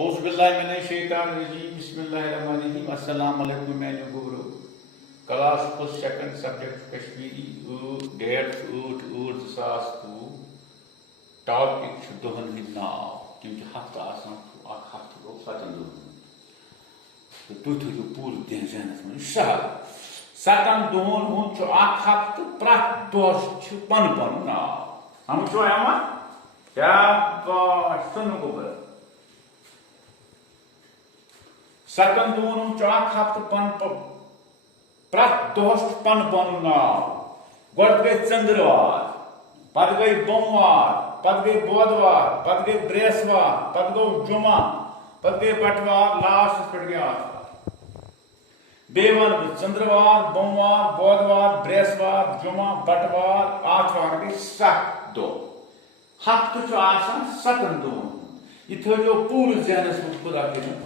Os باللہ من الشیطان الرجیم بسم اللہ الرحمن الرحیم السلام علیکم میانو گورو class first second subject Kashmiri date 8/8/2023 topic دہن ہند ناو تم ہفتہ آسان اخ ہفتہ گو 7 دہن تھی تھو پور دن ذہنس من سہل 7 دہن ہند اخ ہفتہ پرت دہس پن پن ناو ہم کیا سن گو 7 دہن اخ ہفتہ پرت دہس پن پن ناو گۄڈٕ گٔے ژٔنٛدٕروار پتہٕ گٔے بوموار پتہٕ گٔے بودوار پتہٕ گٔے برٛیسوار پتہٕ گوٚو جمعہ پتہٕ گٔے بٹوار لاسٹس پٮ۪ٹھ گٔے آتھوار بیٚیہِ وَنہٕ بہٕ ژٔنٛدٕروار بوموار بودوار برٛیسوار جمعہ بٹوار آتھوار گٔے 7 دۄہ ہفتہٕ چھُ آسان 7 دۄہن ہُنٛد یہِ تھٲیزیو پوٗرٕ ذہنس منٛز خۄدا کٔرِتھ